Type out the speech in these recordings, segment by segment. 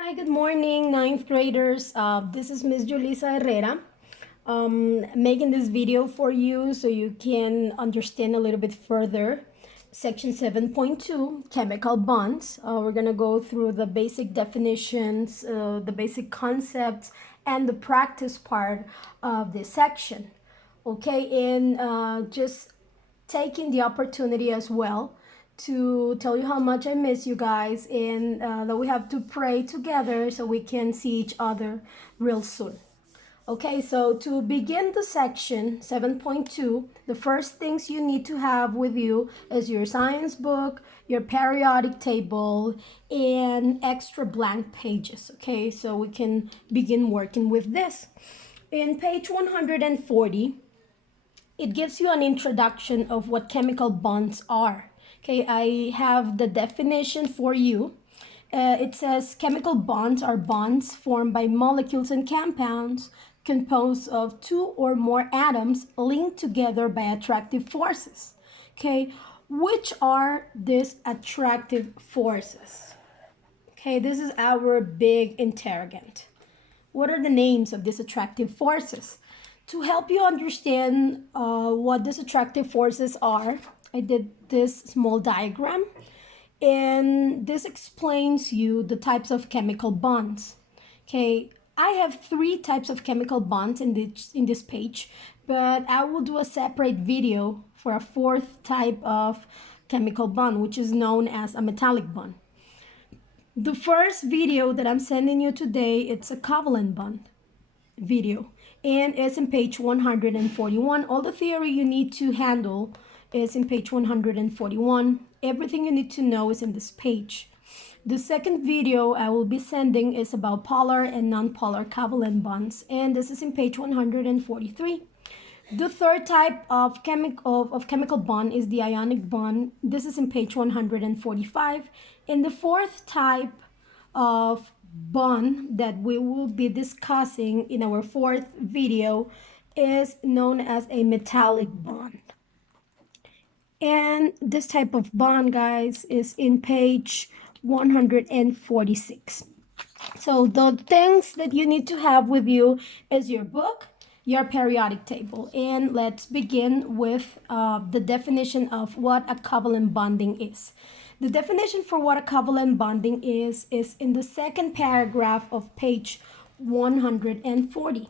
Hi, good morning, ninth graders. This is Miss Julissa Herrera, making this video for you so you can understand a little bit further. Section 7.2, chemical bonds. We're going to go through the basic definitions, the basic concepts, and the practice part of this section. Okay, and just taking the opportunity as well to tell you how much I miss you guys and that we have to pray together so we can see each other real soon. Okay, so to begin the section 7.2, the first things you need to have with you is your science book, your periodic table, and extra blank pages. Okay, so we can begin working with this. In page 140, it gives you an introduction of what chemical bonds are. Okay, I have the definition for you. It says chemical bonds are bonds formed by molecules and compounds composed of two or more atoms linked together by attractive forces. Okay, which are these attractive forces? Okay, this is our big interrogant. What are the names of these attractive forces? To help you understand what these attractive forces are, I did this small diagram, and this explains you the types of chemical bonds. Okay, I have three types of chemical bonds in this page, but I will do a separate video for a fourth type of chemical bond, which is known as a metallic bond. The first video that I'm sending you today, it's a covalent bond video, and it's in page 141. All the theory you need to handle is in page 141. Everything you need to know is in this page. The second video I will be sending is about polar and non-polar covalent bonds, and this is in page 143. The third type of chemical bond is the ionic bond. This is in page 145. And the fourth type of bond that we will be discussing in our fourth video is known as a metallic bond. And this type of bond, guys, is in page 146. So the things that you need to have with you is your book, your periodic table. And let's begin with the definition of what a covalent bonding is. The definition for what a covalent bonding is in the second paragraph of page 140.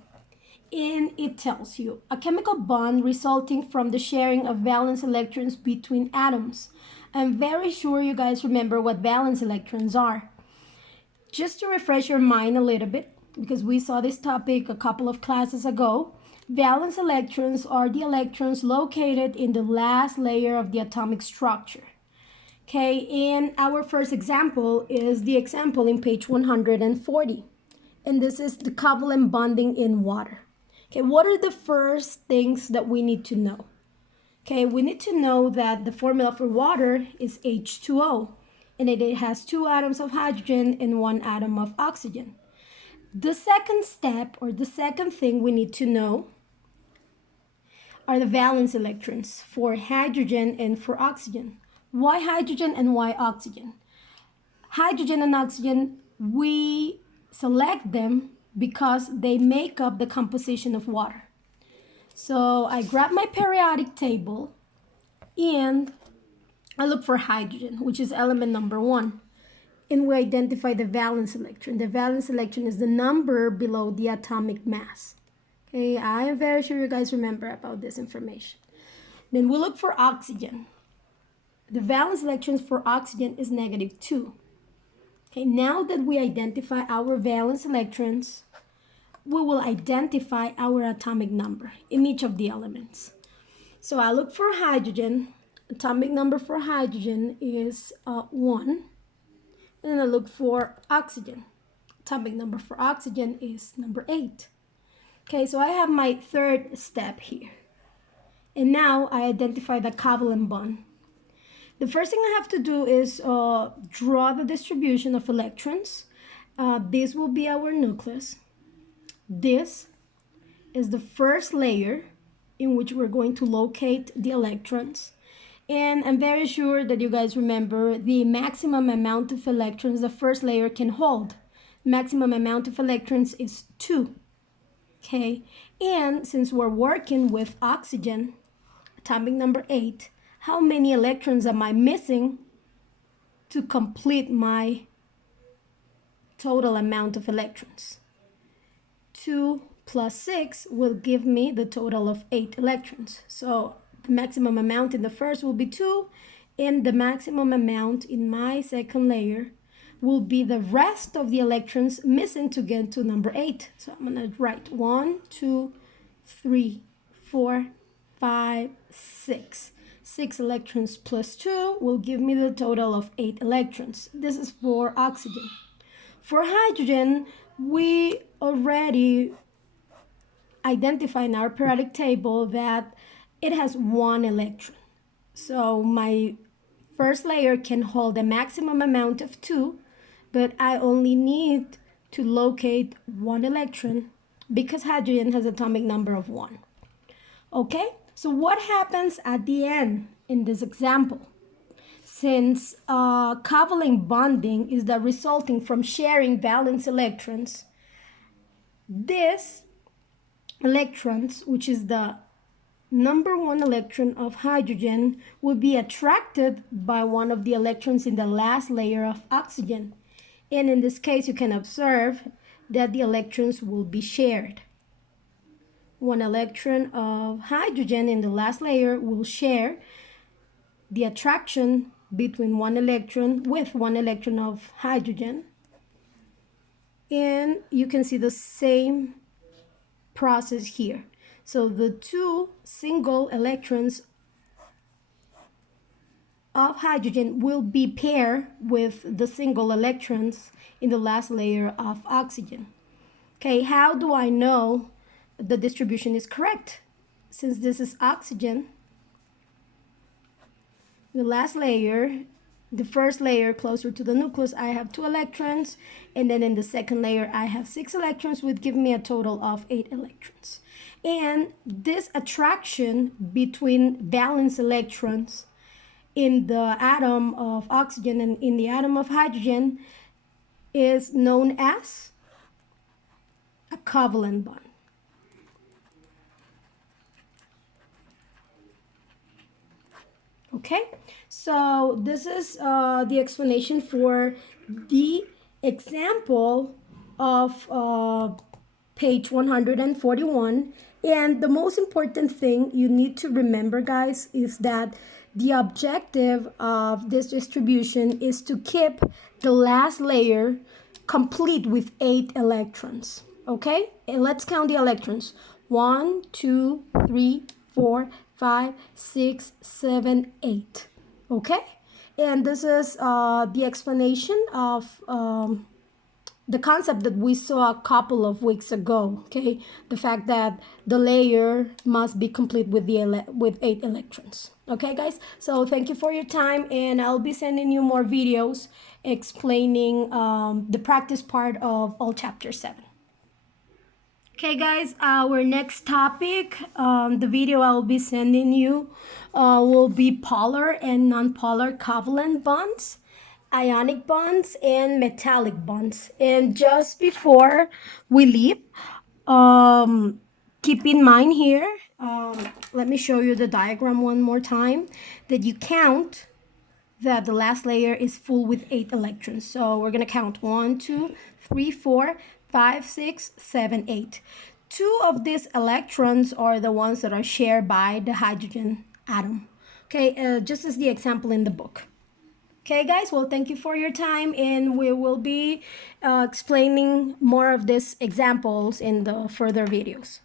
And it tells you a chemical bond resulting from the sharing of valence electrons between atoms. I'm very sure you guys remember what valence electrons are. Just to refresh your mind a little bit, because we saw this topic a couple of classes ago, valence electrons are the electrons located in the last layer of the atomic structure. Okay, and our first example is the example in page 140. And this is the covalent bonding in water. Okay, what are the first things that we need to know? Okay, we need to know that the formula for water is H2O, and it has two atoms of hydrogen and one atom of oxygen. The second step, or the second thing we need to know, are the valence electrons for hydrogen and for oxygen. Why hydrogen and why oxygen? Hydrogen and oxygen, we select them because they make up the composition of water. So I grab my periodic table and I look for hydrogen, which is element number 1. And we identify the valence electron. The valence electron is the number below the atomic mass. Okay, I am very sure you guys remember about this information. Then we look for oxygen. The valence electrons for oxygen is -2. Okay, now that we identify our valence electrons, we will identify our atomic number in each of the elements. So I look for hydrogen. Atomic number for hydrogen is 1. And then I look for oxygen. Atomic number for oxygen is number 8. Okay, so I have my third step here. And now I identify the covalent bond. The first thing I have to do is draw the distribution of electrons. This will be our nucleus. This is the first layer in which we're going to locate the electrons. And I'm very sure that you guys remember the maximum amount of electrons the first layer can hold. maximum amount of electrons is 2. Okay, and since we're working with oxygen, atomic number 8, how many electrons am I missing to complete my total amount of electrons? 2 plus 6 will give me the total of 8 electrons. So the maximum amount in the first will be 2, and the maximum amount in my second layer will be the rest of the electrons missing to get to number 8. So I'm going to write 1, 2, 3, 4, 5, 6. 6 electrons plus 2 will give me the total of 8 electrons. This is for oxygen. For hydrogen, we already identify in our periodic table that it has 1 electron. So my first layer can hold a maximum amount of 2, but I only need to locate 1 electron because hydrogen has atomic number of 1. Okay, so what happens at the end in this example? Since covalent bonding is the resulting from sharing valence electrons, this electrons, which is the number 1 electron of hydrogen, will be attracted by one of the electrons in the last layer of oxygen. And in this case, you can observe that the electrons will be shared. 1 electron of hydrogen in the last layer will share the attraction between 1 electron with 1 electron of hydrogen. And you can see the same process here. So the 2 single electrons of hydrogen will be paired with the single electrons in the last layer of oxygen. Okay, how do I know the distribution is correct? Since this is oxygen, the last layer, the first layer closer to the nucleus, I have 2 electrons, and then in the second layer I have 6 electrons, which give me a total of 8 electrons. And this attraction between valence electrons in the atom of oxygen and in the atom of hydrogen is known as a covalent bond. Okay, so this is the explanation for the example of page 141. And the most important thing you need to remember, guys, is that the objective of this distribution is to keep the last layer complete with 8 electrons. Okay, and let's count the electrons. 1, 2, 3, 4, 5, 6, 7, 8. Okay, and this is the explanation of the concept that we saw a couple of weeks ago. Okay, the fact that the layer must be complete with with 8 electrons. Okay, guys, so thank you for your time, and I'll be sending you more videos explaining the practice part of all chapter 7. Okay, guys, our next topic, the video I'll be sending you will be polar and nonpolar covalent bonds, ionic bonds, and metallic bonds. And just before we leave, keep in mind here, let me show you the diagram one more time, that you count that the last layer is full with 8 electrons. So we're going to count 1, 2, 3, 4, 5, 6, 7, 8. 2 of these electrons are the ones that are shared by the hydrogen atom. Okay, just as the example in the book. Okay, guys, well, thank you for your time, and we will be explaining more of these examples in the further videos.